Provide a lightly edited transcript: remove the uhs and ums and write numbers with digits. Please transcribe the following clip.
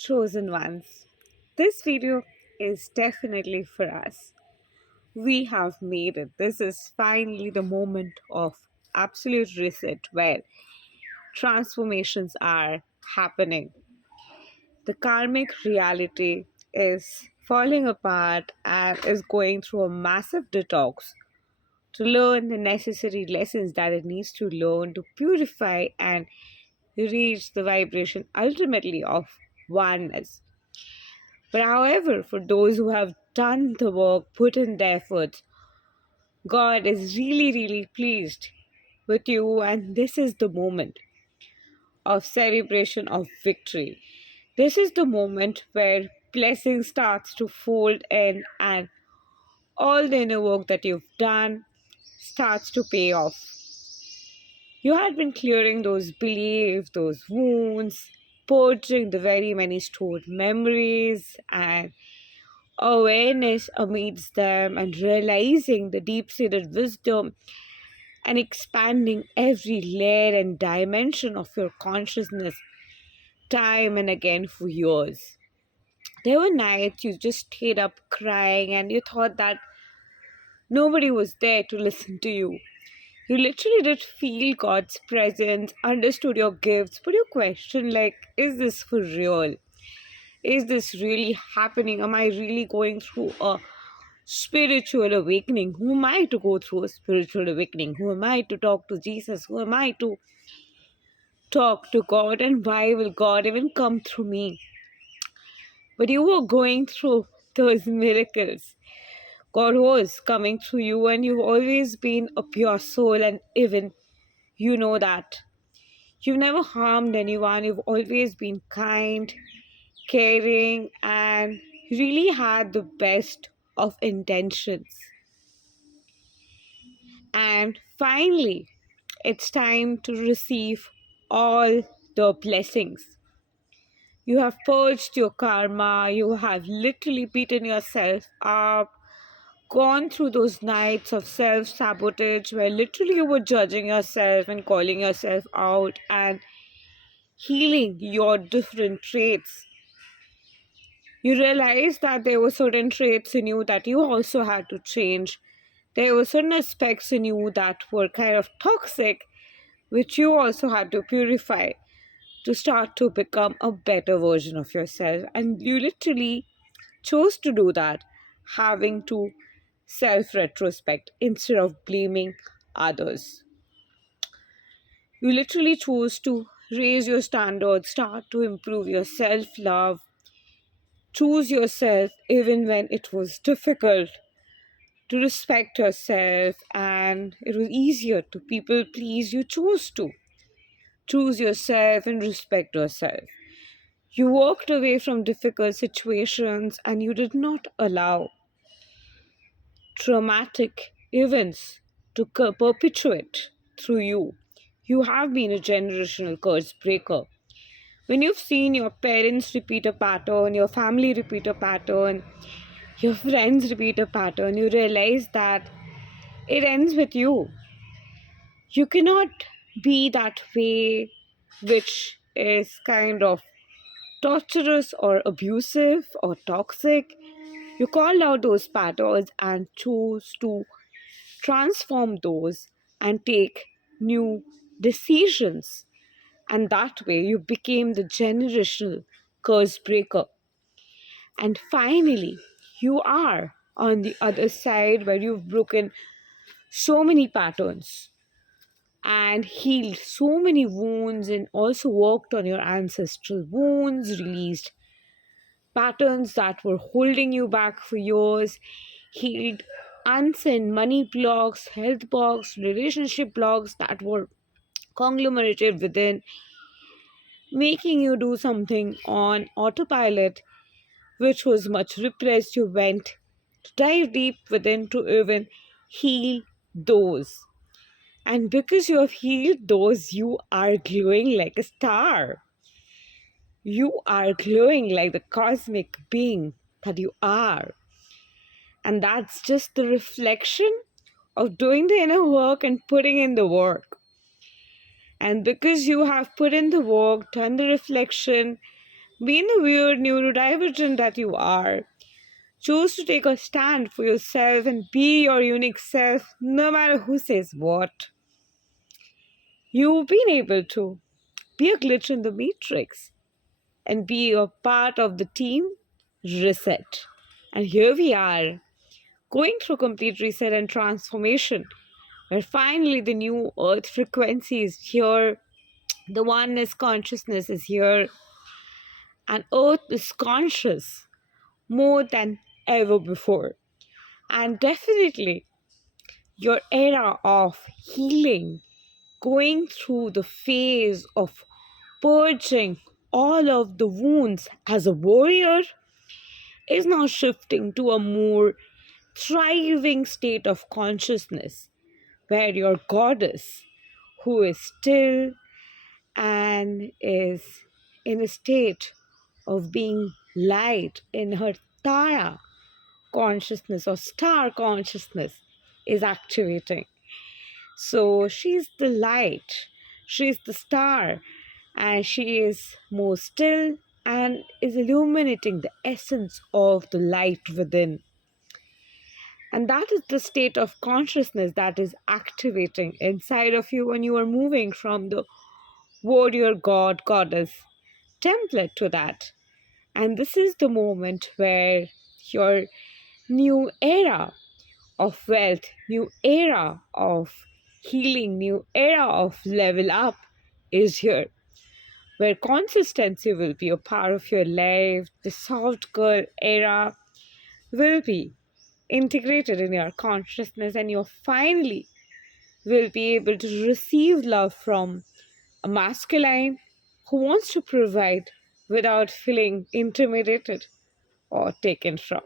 chosen ones. This video is definitely for us. We have made it. This is finally the moment of absolute reset where transformations are happening. The karmic reality is falling apart and is going through a massive detox to learn the necessary lessons that it needs to learn to purify and reach the vibration ultimately of oneness. But however, for those who have done the work, put in the efforts, God is really, really pleased with you, and this is the moment of celebration of victory. This is the moment where blessing starts to fold in, and all the inner work that you've done starts to pay off. You had been clearing those beliefs, those wounds, purging the very many stored memories and awareness amidst them, and realizing the deep seated wisdom and expanding every layer and dimension of your consciousness time and again for years. There were nights you just stayed up crying and you thought that nobody was there to listen to you. You literally did feel God's presence, understood your gifts, but you questioned, like, is this for real? Is this really happening? Am I really going through a spiritual awakening? Who am I to go through a spiritual awakening? Who am I to talk to Jesus? Who am I to talk to God? And why will God even come through me? But you were going through those miracles. God was coming through you, and you've always been a pure soul, and even you know that. You've never harmed anyone, you've always been kind, caring, and really had the best of intentions. And finally, it's time to receive all the blessings. You have purged your karma, you have literally beaten yourself up, gone through those nights of self sabotage where literally you were judging yourself and calling yourself out and healing your different traits. You realized that there were certain traits in you that you also had to change. There were certain aspects in you that were kind of toxic, which you also had to purify to start to become a better version of yourself. And you literally chose to do that, having to self retrospect instead of blaming others. You literally chose to raise your standards, start to improve your self love, choose yourself even when it was difficult, to respect yourself, and it was easier to people please. You chose to choose yourself and respect yourself. You walked away from difficult situations and you did not allow traumatic events to perpetuate through you. You have been a generational curse breaker. When you've seen your parents repeat a pattern, your family repeat a pattern, your friends repeat a pattern, you realize that it ends with you. You cannot be that way, which is kind of torturous or abusive or toxic. You called out those patterns and chose to transform those and take new decisions. And that way, you became the generational curse breaker. And finally, you are on the other side where you've broken so many patterns and healed so many wounds, and also worked on your ancestral wounds, released patterns that were holding you back for years, healed unseen money blocks, health blocks, relationship blocks that were conglomerated within, making you do something on autopilot which was much repressed. You went to dive deep within to even heal those. And because you have healed those, you are glowing like a star. You are glowing like the cosmic being that you are. And that's just the reflection of doing the inner work and putting in the work. And because you have put in the work, done the reflection, Being the weird neurodivergent that you are, choose to take a stand for yourself and be your unique self no matter who says what. You've been able to be a glitch in the matrix and be a part of the team reset. And here we are, going through complete reset and transformation, where finally the new earth frequency is here, the oneness consciousness is here, and earth is conscious more than ever before. And definitely, your era of healing, going through the phase of purging all of the wounds as a warrior, is now shifting to a more thriving state of consciousness where your goddess, who is still and is in a state of being light in her Tara consciousness or star consciousness, is activating. So she's the light, she's the star, and she is more still and is illuminating the essence of the light within. And that is the state of consciousness that is activating inside of you when you are moving from the warrior god, goddess template to that. And this is the moment where your new era of wealth, new era of healing, new era of level up is here, where consistency will be a part of your life. The soft girl era will be integrated in your consciousness, and you finally will be able to receive love from a masculine who wants to provide without feeling intimidated or taken from.